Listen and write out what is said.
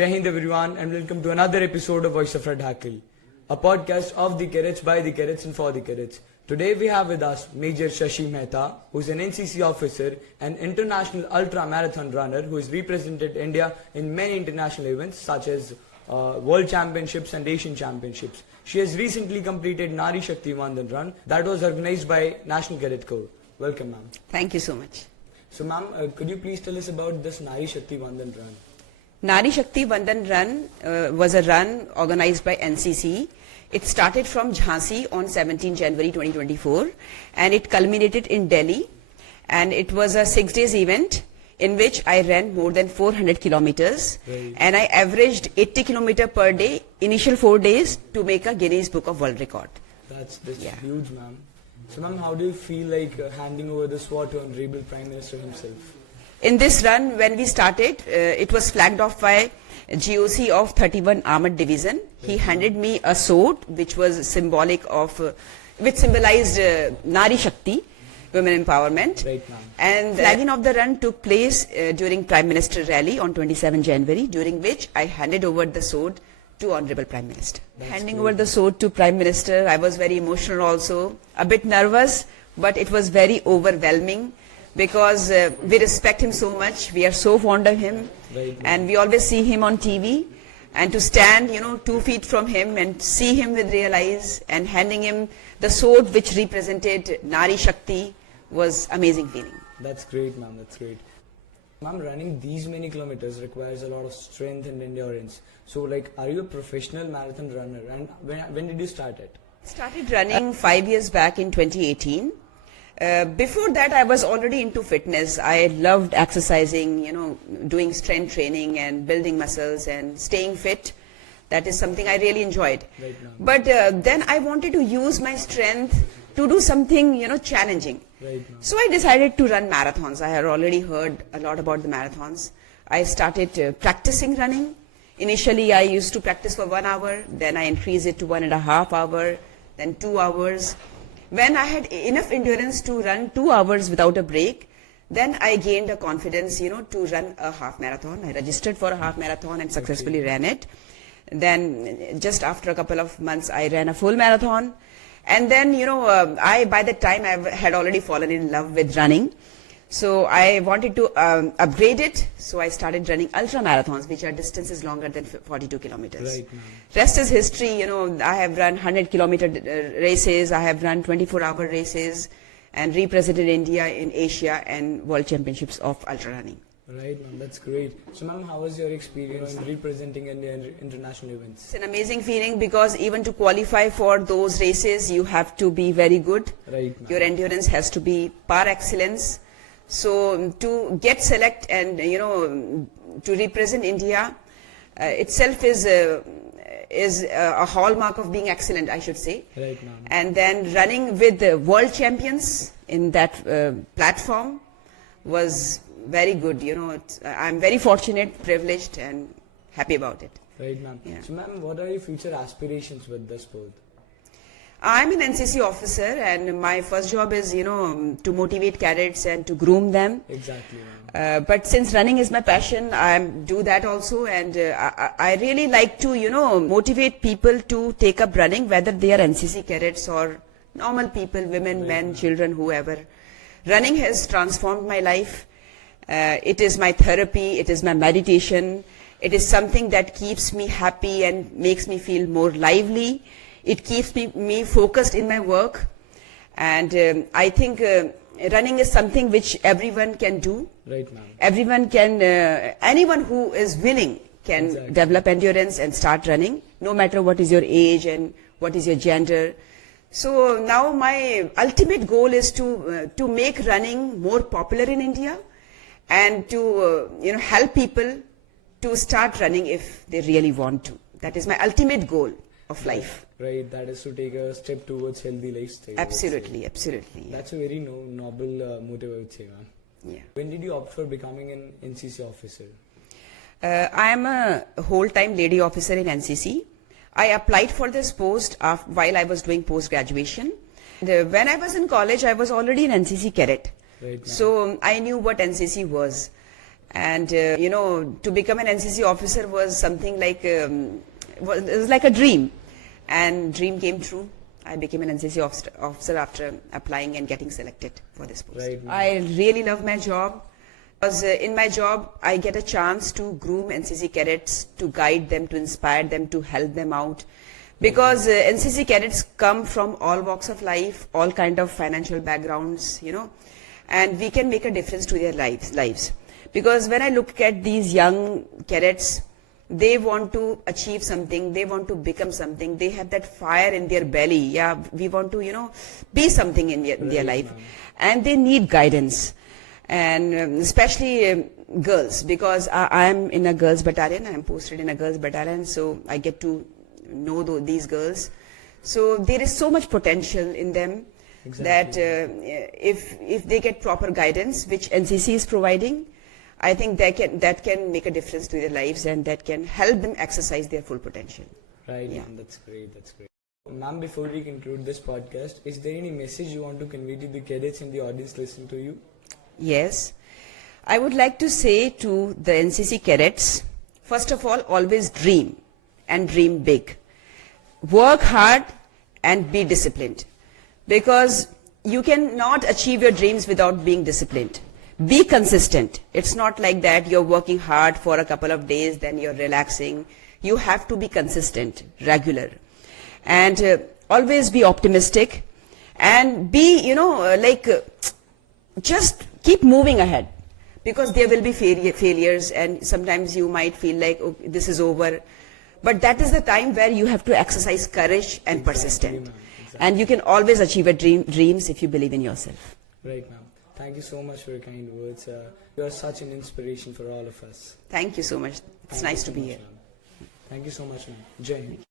Jai Hind everyone and welcome to another episode of Voice of Red Hackle, a podcast of the cadets, by the cadets and for the cadets. Today we have with us Major Shashi Mehta, who is an NCC officer and international ultra-marathon runner who has represented India in many international events such as World Championships and Asian Championships. She has recently completed Nari Shakti Vandan Run that was organized by National Cadet Corps. Welcome, ma'am. Thank you so much. So, ma'am, could you please tell us about this Nari Shakti Vandan Run? Nari Shakti Vandan Run was a run organized by NCC. It started from Jhansi on 17 January 2024 and it culminated in Delhi, and it was a 6 days event in which I ran more than 400 kilometers and I averaged 80 kilometers per day initial 4 days to make a Guinness Book of World Record. That's huge, ma'am. So, ma'am, how do you feel like handing over the sword to Honorable Prime Minister himself? In this run, when we started, it was flagged off by GOC of 31 Armored Division. He handed me a sword which was symbolic of, which symbolized Nari Shakti, women empowerment. Right, ma'am. And the flagging of the run took place during Prime Minister rally on 27 January, during which I handed over the sword to Honorable Prime Minister. Handing over the sword to Prime Minister, I was very emotional also, a bit nervous, but it was very overwhelming. Because we respect him so much, we are so fond of him, and we always see him on TV, and to stand 2 feet from him and see him with real eyes and handing him the sword which represented Nari Shakti was amazing feeling. That's great, ma'am, that's great. Ma'am, running these many kilometers requires a lot of strength and endurance. So, like, are you a professional marathon runner, and when did you start it? Started running 5 years back in 2018. Before that, I was already into fitness. I loved exercising, doing strength training and building muscles and staying fit. That is something I really enjoyed. Right, but then I wanted to use my strength to do something, challenging. Right, so I decided to run marathons. I had already heard a lot about the marathons. I started practicing running. Initially, I used to practice for 1 hour. Then I increased it to 1.5 hours, then 2 hours. When I had enough endurance to run 2 hours without a break, then I gained a confidence, to run a half marathon. I registered for a half marathon and successfully ran it. Then just after a couple of months, I ran a full marathon. And then, by that time, I had already fallen in love with running. So I wanted to upgrade it. So I started running ultra marathons, which are distances longer than 42 kilometers. Right. Rest is history. I have run 100-kilometer races. I have run 24-hour races and represented India in Asia and World Championships of ultra running. Right, ma'am. That's great. So, ma'am, how was your experience representing India in international events? It's an amazing feeling because even to qualify for those races, you have to be very good. Right. Your endurance has to be par excellence. So to get select and to represent India itself is a hallmark of being excellent, I should say. Right, ma'am. And then running with the world champions in that platform was very good. I'm very fortunate, privileged, and happy about it. Right, ma'am. Yeah. So, ma'am, what are your future aspirations with the sport? I'm an NCC officer, and my first job is, to motivate cadets and to groom them. Exactly. But since running is my passion, I do that also, and I really like to, motivate people to take up running, whether they are NCC cadets or normal people, women, men, children, whoever. Running has transformed my life. It is my therapy. It is my meditation. It is something that keeps me happy and makes me feel more lively. It keeps me focused in my work, and I think running is something which everyone can do. Right, ma'am. Everyone can, anyone who is willing can develop endurance and start running, no matter what is your age and what is your gender. So now my ultimate goal is to make running more popular in India, and to help people to start running if they really want to. That is my ultimate goal of life. Right, that is to take a step towards healthy lifestyle. Absolutely, absolutely. Yeah. That's a very noble motive, I would say, ma'am. Yeah. When did you opt for becoming an NCC officer? I am a whole-time lady officer in NCC. I applied for this post while I was doing post-graduation. When I was in college, I was already an NCC cadet. Right, so I knew what NCC was. And to become an NCC officer was something like it was like a dream, and dream came true. I became an NCC officer after applying and getting selected for this post. Right. I really love my job because in my job I get a chance to groom NCC cadets, to guide them, to inspire them, to help them out. Because NCC cadets come from all walks of life, all kind of financial backgrounds, and we can make a difference to their lives. Because when I look at these young cadets, they want to achieve something, they want to become something, they have that fire in their belly. Yeah, we want to, be something in their life. And they need guidance. And especially girls, because I'm in a girls battalion, I'm posted in a girls battalion, so I get to know these girls. So there is so much potential in them. Exactly. That if they get proper guidance, which NCC is providing, I think that can make a difference to their lives, and that can help them exercise their full potential. Right, Yeah. ma'am, that's great, that's great. Ma'am, before we conclude this podcast, is there any message you want to convey to the cadets and the audience listening to you? Yes, I would like to say to the NCC cadets, first of all, always dream, and dream big. Work hard and be disciplined, because you cannot achieve your dreams without being disciplined. Be consistent. It's not like that you're working hard for a couple of days, then you're relaxing. You have to be consistent, regular. And always be optimistic, and be, just keep moving ahead, because there will be failures, and sometimes you might feel like, oh, this is over. But that is the time where you have to exercise courage and persistence. Ma'am. Exactly. And you can always achieve your dreams if you believe in yourself. Right, ma'am. Thank you so much for your kind words. You are such an inspiration for all of us. Thank you so much. It's Thank nice you to so be much, here. ma'am. Thank you so much, ma'am. Jai Hind.